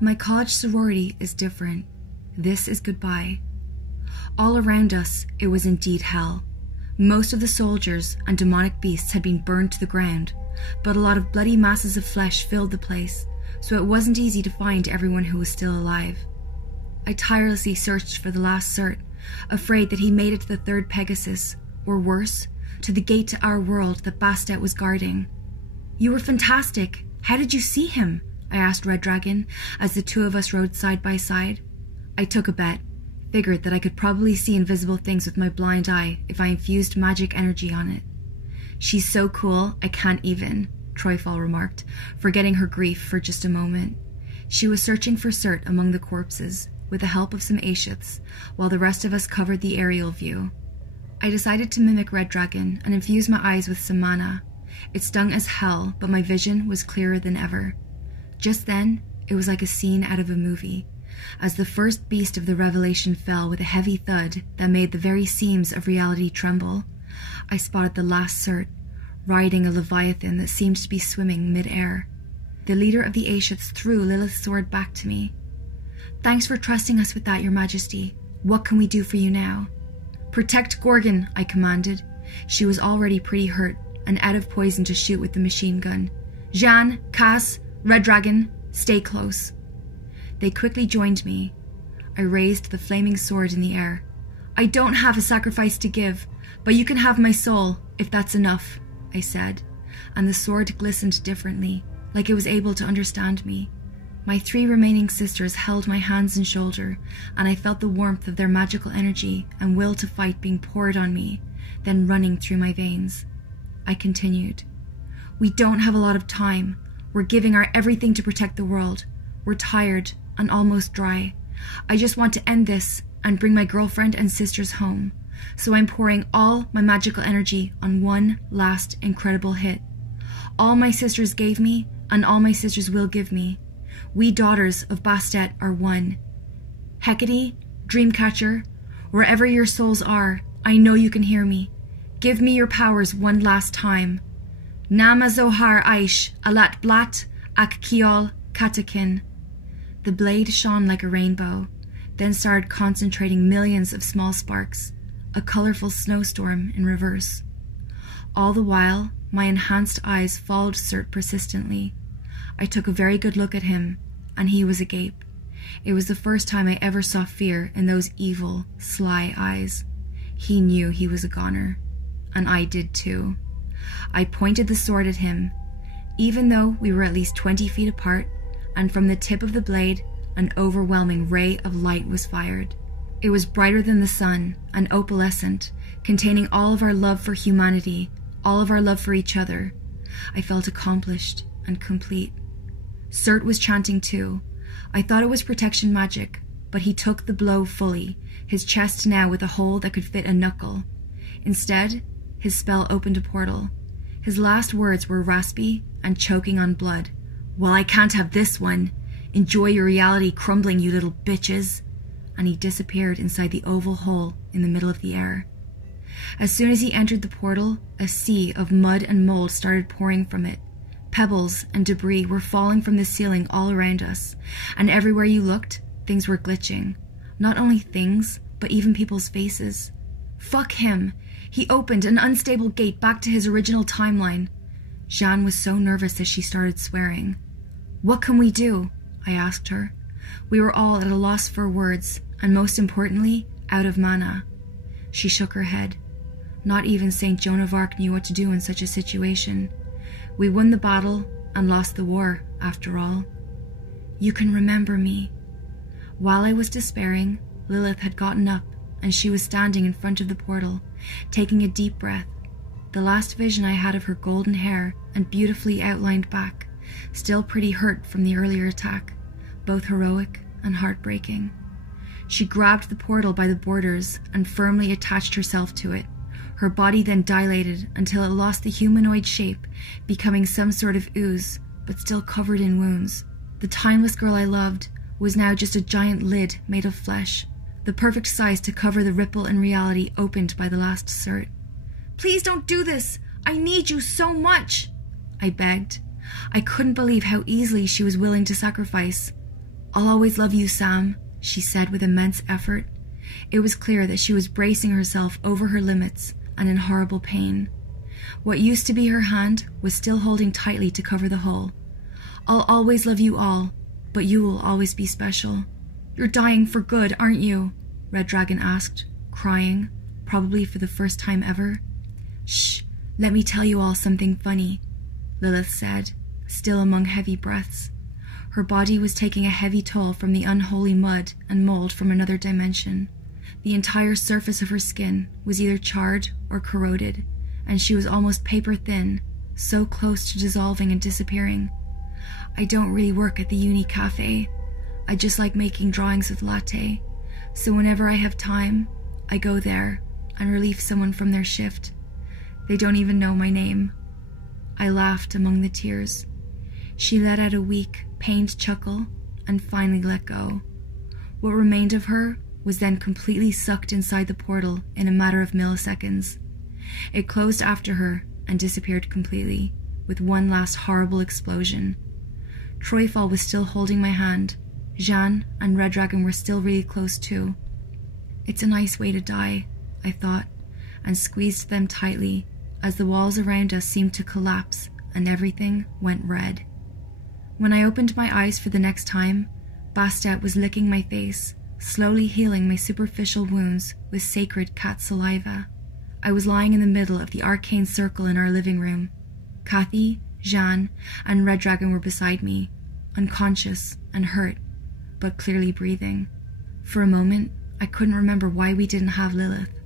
My college sorority is different. This is goodbye. All around us, it was indeed hell. Most of the soldiers and demonic beasts had been burned to the ground, but a lot of bloody masses of flesh filled the place, so it wasn't easy to find everyone who was still alive. I tirelessly searched for the last cert, afraid that he made it to the third Pegasus, or worse, to the gate to our world that Bastet was guarding. "You were fantastic. How did you see him?" I asked Red Dragon, as the two of us rode side by side. I took a bet, figured that I could probably see invisible things with my blind eye if I infused magic energy on it. "She's so cool, I can't even," Troyfall remarked, forgetting her grief for just a moment. She was searching for cert among the corpses, with the help of some Aishiths, while the rest of us covered the aerial view. I decided to mimic Red Dragon and infuse my eyes with some mana. It stung as hell, but my vision was clearer than ever. Just then, it was like a scene out of a movie, as the first beast of the revelation fell with a heavy thud that made the very seams of reality tremble. I spotted the last cert, riding a leviathan that seemed to be swimming mid-air. The leader of the Aishiths threw Lilith's sword back to me. "Thanks for trusting us with that, Your Majesty. What can we do for you now?" "Protect Gorgon," I commanded. She was already pretty hurt and out of poison to shoot with the machine gun. "Jeanne, Cass, Red Dragon, stay close." They quickly joined me. I raised the flaming sword in the air. "I don't have a sacrifice to give, but you can have my soul, if that's enough," I said, and the sword glistened differently, like it was able to understand me. My 3 remaining sisters held my hands and shoulder, and I felt the warmth of their magical energy and will to fight being poured on me, then running through my veins. I continued. "We don't have a lot of time. We're giving our everything to protect the world. We're tired and almost dry. I just want to end this and bring my girlfriend and sisters home, so I'm pouring all my magical energy on one last incredible hit. All my sisters gave me, and all my sisters will give me. We daughters of Bastet are one. Hecate, Dreamcatcher, wherever your souls are, I know you can hear me. Give me your powers one last time. Nama Zohar Aish, Alat Blat, Ak Kiol, Katakin." The blade shone like a rainbow, then started concentrating millions of small sparks, a colorful snowstorm in reverse. All the while, my enhanced eyes followed Cert persistently. I took a very good look at him, and he was agape. It was the first time I ever saw fear in those evil, sly eyes. He knew he was a goner, and I did too. I pointed the sword at him, even though we were at least 20 feet apart, and from the tip of the blade, an overwhelming ray of light was fired. It was brighter than the sun, and opalescent, containing all of our love for humanity, all of our love for each other. I felt accomplished and complete. Cert was chanting too. I thought it was protection magic, but he took the blow fully, his chest now with a hole that could fit a knuckle. Instead, his spell opened a portal. His last words were raspy and choking on blood. "Well, I can't have this one. Enjoy your reality crumbling, you little bitches." And he disappeared inside the oval hole in the middle of the air. As soon as he entered the portal, a sea of mud and mold started pouring from it. Pebbles and debris were falling from the ceiling all around us, and everywhere you looked, things were glitching. Not only things, but even people's faces. Fuck him! He opened an unstable gate back to his original timeline. Jeanne was so nervous that she started swearing. "What can we do?" I asked her. We were all at a loss for words, and most importantly, out of mana. She shook her head. Not even Saint Joan of Arc knew what to do in such a situation. We won the battle and lost the war, after all. "You can remember me." While I was despairing, Lilith had gotten up, and she was standing in front of the portal, taking a deep breath. The last vision I had of her golden hair and beautifully outlined back, still pretty hurt from the earlier attack, both heroic and heartbreaking. She grabbed the portal by the borders and firmly attached herself to it. Her body then dilated until it lost the humanoid shape, becoming some sort of ooze, but still covered in wounds. The timeless girl I loved was now just a giant lid made of flesh, the perfect size to cover the ripple in reality opened by the last cert. "Please don't do this! I need you so much!" I begged. I couldn't believe how easily she was willing to sacrifice. I'll always love you, Sam, she said with immense effort. It was clear that she was bracing herself over her limits and in horrible pain. What used to be her hand was still holding tightly to cover the hole. I'll always love you all, but you will always be special. You're dying for good, aren't you? Red Dragon asked, crying, probably for the first time ever. Shh, let me tell you all something funny, Lilith said, still among heavy breaths. Her body was taking a heavy toll from the unholy mud and mold from another dimension. The entire surface of her skin was either charred or corroded, and she was almost paper thin, so close to dissolving and disappearing. I don't really work at the uni cafe. I just like making drawings with latte, so whenever I have time, I go there and relieve someone from their shift. They don't even know my name. I laughed among the tears. She let out a weak, pained chuckle and finally let go. What remained of her was then completely sucked inside the portal in a matter of milliseconds. It closed after her and disappeared completely, with one last horrible explosion. Troyfall was still holding my hand. Jeanne and Red Dragon were still really close too. It's a nice way to die, I thought, and squeezed them tightly as the walls around us seemed to collapse and everything went red. When I opened my eyes for the next time, Bastet was licking my face, slowly healing my superficial wounds with sacred cat saliva. I was lying in the middle of the arcane circle in our living room. Kathy, Jeanne, and Red Dragon were beside me, unconscious and hurt, but clearly breathing. For a moment, I couldn't remember why we didn't have Lilith.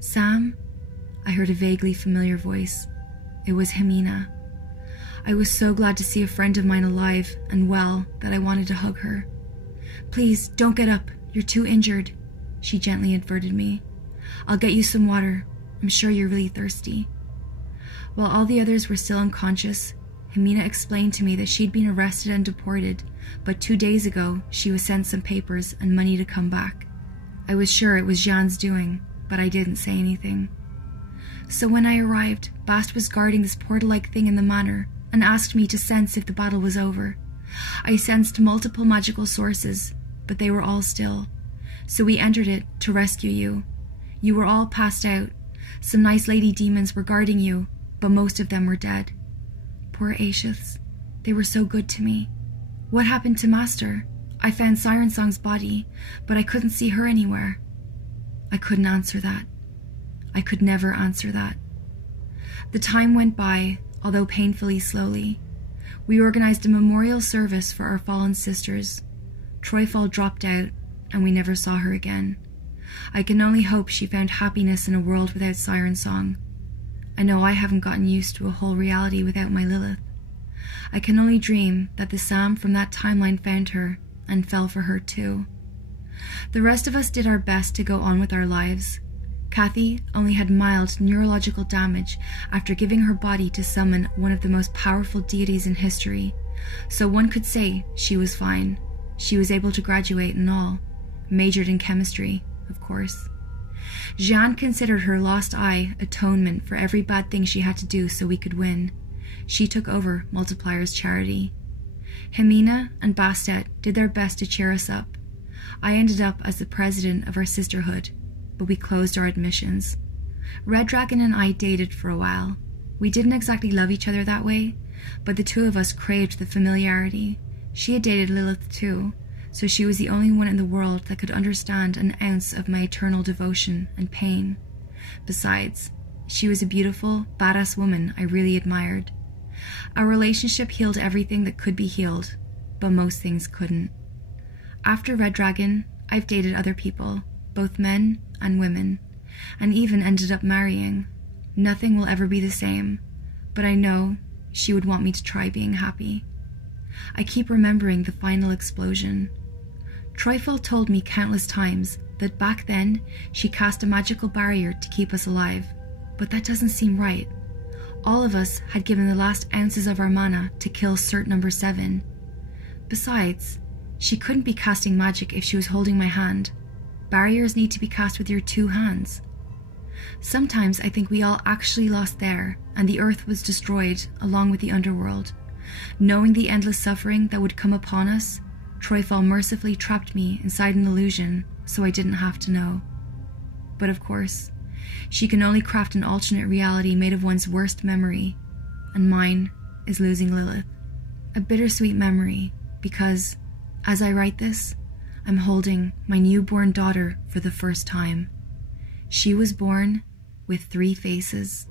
Sam? I heard a vaguely familiar voice. It was Hemina. I was so glad to see a friend of mine alive and well that I wanted to hug her. Please, don't get up. You're too injured, she gently adverted me. I'll get you some water. I'm sure you're really thirsty. While all the others were still unconscious, Hemina explained to me that she'd been arrested and deported, but 2 days ago she was sent some papers and money to come back. I was sure it was Jeanne's doing, but I didn't say anything. So when I arrived, Bast was guarding this portal-like thing in the manor and asked me to sense if the battle was over. I sensed multiple magical sources, but they were all still. So we entered it to rescue you. You were all passed out. Some nice lady demons were guarding you, but most of them were dead. Poor Aishiths. They were so good to me. What happened to Master? I found Siren Song's body, but I couldn't see her anywhere. I couldn't answer that. I could never answer that. The time went by, although painfully slowly. We organized a memorial service for our fallen sisters. Troyfall dropped out, and we never saw her again. I can only hope she found happiness in a world without Siren Song. I know I haven't gotten used to a whole reality without my Lilith. I can only dream that the Sam from that timeline found her and fell for her too. The rest of us did our best to go on with our lives. Kathy only had mild neurological damage after giving her body to summon one of the most powerful deities in history, so one could say she was fine. She was able to graduate and all, majored in chemistry, of course. Jeanne considered her lost eye atonement for every bad thing she had to do so we could win. She took over Multiplier's charity. Hemina and Bastet did their best to cheer us up. I ended up as the president of our sisterhood, but we closed our admissions. Red Dragon and I dated for a while. We didn't exactly love each other that way, but the two of us craved the familiarity. She had dated Lilith too, so she was the only one in the world that could understand an ounce of my eternal devotion and pain. Besides, she was a beautiful, badass woman I really admired. Our relationship healed everything that could be healed, but most things couldn't. After Red Dragon, I've dated other people, both men and women, and even ended up marrying. Nothing will ever be the same, but I know she would want me to try being happy. I keep remembering the final explosion. Troyfall told me countless times that back then she cast a magical barrier to keep us alive, but that doesn't seem right. All of us had given the last ounces of our mana to kill Cert number 7. Besides, she couldn't be casting magic if she was holding my hand. Barriers need to be cast with your 2 hands. Sometimes I think we all actually lost there, and the earth was destroyed along with the underworld. Knowing the endless suffering that would come upon us, Troyfall mercifully trapped me inside an illusion so I didn't have to know. But of course, she can only craft an alternate reality made of one's worst memory, and mine is losing Lilith. A bittersweet memory because, as I write this, I'm holding my newborn daughter for the first time. She was born with 3 faces.